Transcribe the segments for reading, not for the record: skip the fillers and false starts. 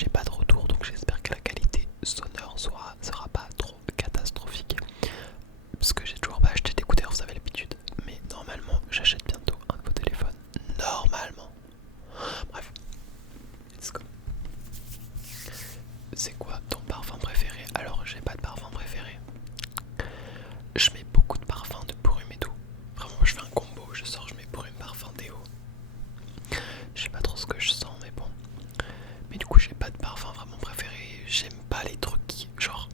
j'ai pas de retour, donc j'espère que la qualité sonore sera pas trop catastrophique. Parce que j'ai toujours pas acheté d'écouteurs, vous avez l'habitude. Mais normalement, j'achète bientôt un nouveau téléphone. Normalement. Bref, let's go. C'est quoi ton parfum préféré? Alors, j'ai pas de parfum préféré. Je mets beaucoup de parfums de brume et tout. Vraiment, je fais un combo, je mets brume, parfum, déo. Je sais pas trop ce que je sens, mais bon. Mais du coup, j'ai pas de parfum vraiment préféré. J'aime pas les trucs genre,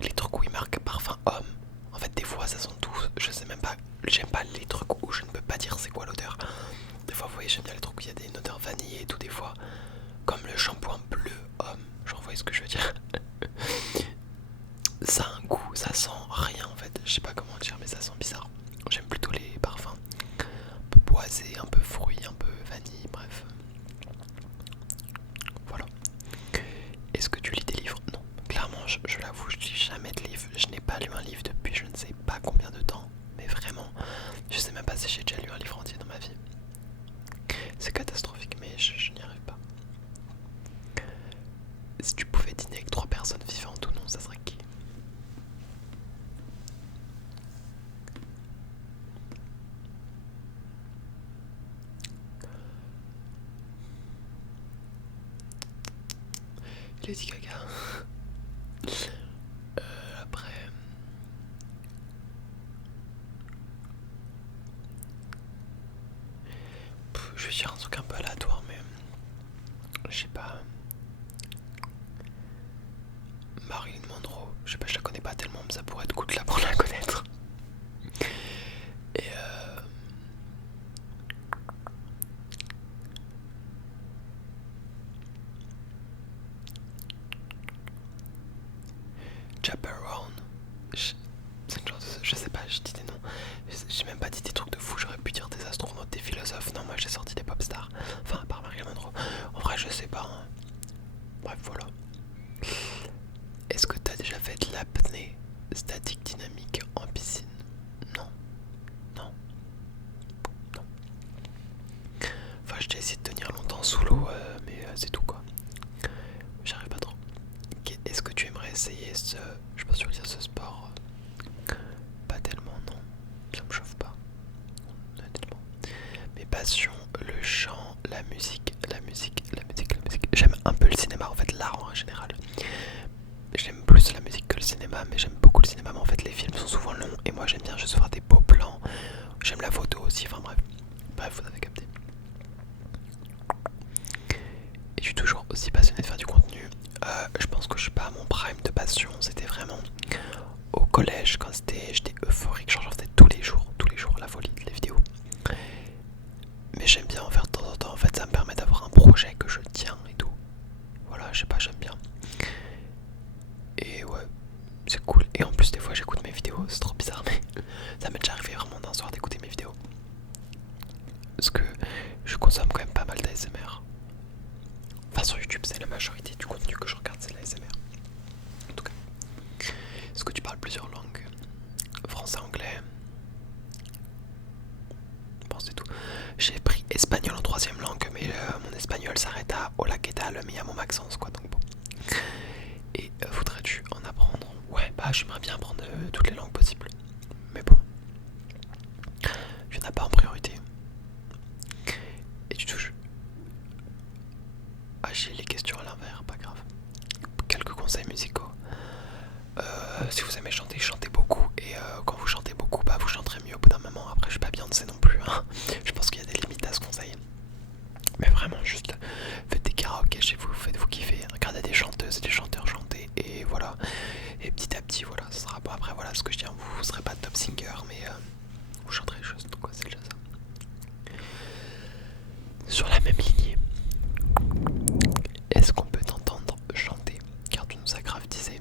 les trucs où ils marquent parfum homme. En fait, des fois, ça sent tout. Je sais même pas. J'aime pas les trucs où je ne peux pas dire c'est quoi l'odeur. Des fois, vous voyez, j'aime bien les trucs où il y a des odeurs vanille et tout, des fois. Comme le shampoing bleu homme. Genre, vous voyez ce que je veux dire? Ça a un goût, ça sent rien en fait. Je sais pas comment dire, mais ça sent bizarre. J'aime plutôt les parfums un peu boisés, un peu fruits, un peu vanille, bref. Voilà. Est-ce que tu lis des livres? Non. Clairement, je l'avoue, je lis jamais de livres. Je n'ai pas lu un livre depuis je ne sais pas combien de temps. Mais vraiment, je sais même pas si j'ai déjà lu un livre entier dans ma vie. C'est catastrophique, mais je n'y arrive pas. Si tu pouvais dîner avec 3 personnes vivantes ou non, ça serait qui? Lady Gaga. Après. Je vais dire un truc un peu aléatoire, mais je sais pas. Marilyn Monroe, je sais pas, je la connais pas tellement, mais ça pourrait être cool de la pour la connaître. Et Chaperone, c'est une chanteuse, je sais pas, je dis des noms. J'ai même pas dit des trucs de fou, j'aurais pu dire des astronautes, des philosophes. Non, moi j'ai sorti des pop stars. Enfin, à part Marilyn Monroe. En vrai, je sais pas. Hein. Bref, voilà. Est-ce que t'as déjà fait de l'apnée statique dynamique en piscine? Non. Non. Non. Enfin, j'ai essayé de tenir longtemps sous l'eau, mais c'est tout quoi. J'arrive pas trop. Est-ce que tu aimerais essayer ce... Je sais pas si je veux dire ce sport. Pas tellement, non. Ça me chauffe pas. Honnêtement. Mes passions, le chant, la musique, la musique, la musique, la musique. J'aime un peu le cinéma, en fait, l'art en général. J'aime plus la musique que le cinéma, mais j'aime beaucoup le cinéma. Mais en fait, les films sont souvent longs et moi j'aime bien juste faire des beaux plans. J'aime la photo aussi, enfin bref. Bref, vous avez capté. Et je suis toujours aussi passionné de faire du contenu. Je pense que je suis pas à mon prime de passion. C'était vraiment au collège quand j'étais euphorique. Genre, j'en faisais tous les jours, la folie, les vidéos. Mais j'aime bien en faire de temps en temps. En fait, ça me permet d'avoir un projet que je tiens et tout. Voilà, je sais pas, j'aime bien. Et ouais, c'est cool. Et en plus, des fois, j'écoute mes vidéos. C'est trop bizarre, mais ça m'est déjà arrivé vraiment d'un soir d'écouter mes vidéos. Parce que je consomme quand même pas mal d'ASMR. Enfin, sur YouTube, c'est la majorité du contenu que je regarde, c'est l'ASMR. En tout cas, est-ce que tu parles plusieurs langues? Français, anglais? Bon, c'est tout. J'ai pris espagnol en 3ème langue, mais mon espagnol s'arrête à hola que tal, mais il y a mon accent, quoi, donc bon. Et voudrais-tu en apprendre? Ouais, bah j'aimerais bien apprendre toutes les langues possibles. Mais bon, il n'y en a pas en priorité. Et tu touches. Ah, j'ai les questions à l'envers, pas grave. Quelques conseils musicaux. Si vous aimez chanter, chantez beaucoup. Et quand vous chantez beaucoup, bah vous chanterez mieux au bout d'un moment. Après, je suis pas Beyoncé non plus. Hein. Je pense qu'il y a des limites à ce conseil. Mais vraiment, juste faites des karaokés chez vous, faites-vous kiffer. Regardez des chanteuses et des chanteurs chanter. Et voilà. Et petit à petit, voilà, ce sera bon. Après, voilà ce que je dis. Vous serez pas top singer, mais vous chanterez juste. Quoi, c'est déjà ça. Sur la même lignée, est-ce qu'on peut t'entendre chanter? Car tu nous as grave teasé.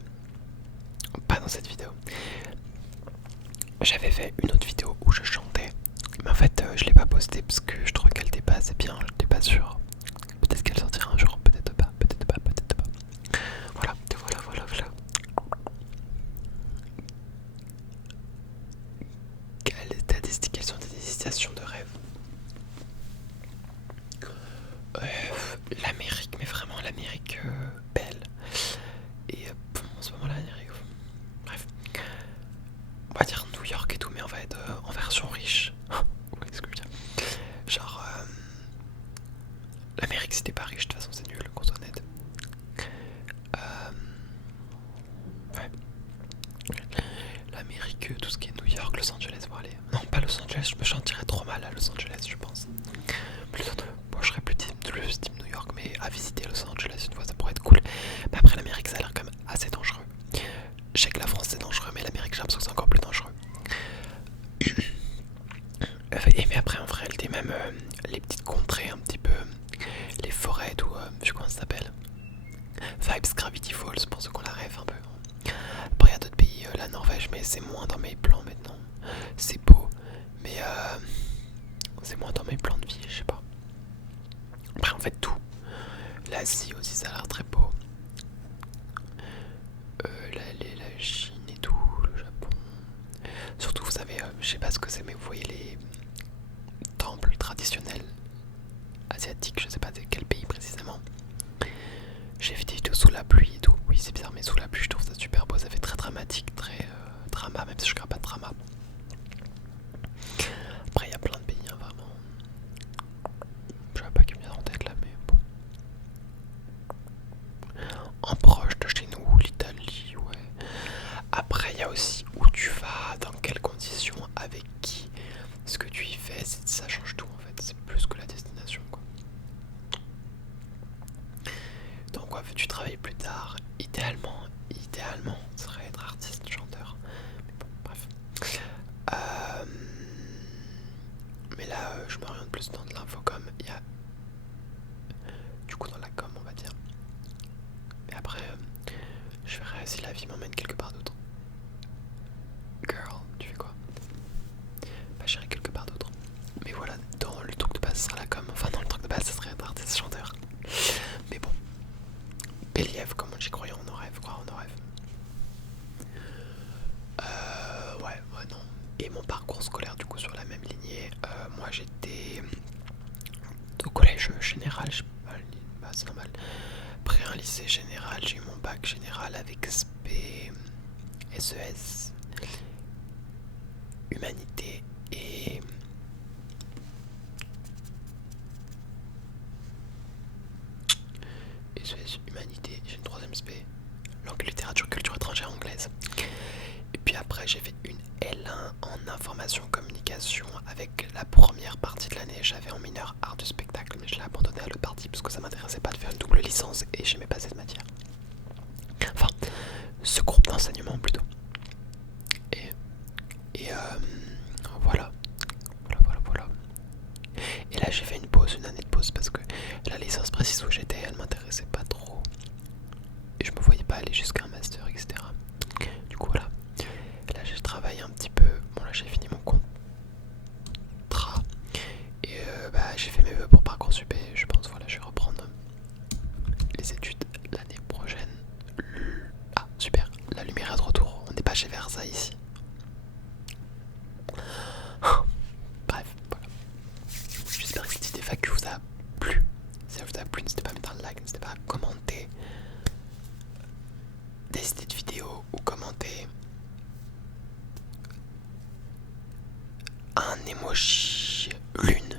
Pas dans cette vidéo. Los Angeles une fois, ça pourrait être cool. Mais après l'Amérique ça a l'air quand même assez dangereux. Je sais que la France c'est dangereux, mais l'Amérique j'ai l'impression que c'est encore plus dangereux. Et mais après en réalité même les petites contrées un petit peu, les forêts ou je sais comment ça s'appelle. Vibes Gravity Falls pour ceux qu'on la rêve un peu. Après il y a d'autres pays, la Norvège, mais c'est moins dans mes plans maintenant. C'est beau, mais c'est moins dans mes plans de vie, je sais pas. Après en fait tout. L'Asie aussi ça a l'air très beau. La Chine et tout, le Japon. Surtout vous savez, je sais pas ce que c'est, mais vous voyez les temples traditionnels asiatiques, je sais pas de quel pays précisément. J'ai fait des vidéos sous la pluie et tout. Oui c'est bizarre mais sous la pluie je trouve ça super beau, ça fait très dramatique, très drama, même si je regarde pas de drama. Après il y a plein de pays hein, vraiment. Je sais pas qui me vient en tête là mais bon. En proche de chez nous, l'Italie, ouais. Après il y a aussi où tu vas, dans quelles conditions, avec qui, ce que tu y fais, ça change tout en fait, c'est plus que la destination quoi. Donc ouais, veux-tu travailler plus tard? Idéalement, ce serait être artiste, chanteur. Mais bon, bref. Mais là, je m'oriente plus dans de l'infocom. Il y a du coup dans la com, on va dire. Mais après, je verrai si la vie m'emmène quelque part d'autre. Girl, tu fais quoi? Bah j'irai quelque part d'autre. Mais voilà, dans le truc de base, ça sera la com. Enfin, dans le truc de base, ça serait être artiste, chanteur. Mais bon. Believe, comme j'y croyais, on en rêve, quoi, on en rêve. Ouais, non. Et mon parcours scolaire, du coup, sur la même lignée, moi j'étais au collège général, bah, c'est normal. Après un lycée général, j'ai eu mon bac général avec SP, SES, Humanité et SES, Humanité, j'ai une troisième SP, langue, littérature, culture étrangère anglaise. Et puis après j'ai fait une L1 en information communication avec la première partie de l'année. J'avais en mineur art du spectacle, mais je l'ai abandonné à l'autre partie parce que ça m'intéressait pas de faire une double licence et j'aimais pas cette matière. Enfin, ce groupe d'enseignement plutôt. Et voilà. Voilà. Et là j'ai fait une année de pause parce que la licence précise où j'étais, elle m'intéressait pas trop. Et je me voyais pas aller jusqu'à un master, etc. Du coup voilà. Là j'ai travaillé un petit peu. Bon là j'ai fini mon contrat. Et bah j'ai fait mes vœux pour Parcoursup et je pense voilà je vais reprendre les études l'année prochaine. Ah super, la lumière est de retour. On n'est pas chez Versailles ici. Bref, voilà. J'espère que cette idée FAQ vous a plu. Si ça vous a plu, n'hésitez pas à mettre un like, n'hésitez pas à commenter des idées de vidéos ou commenter un emoji lune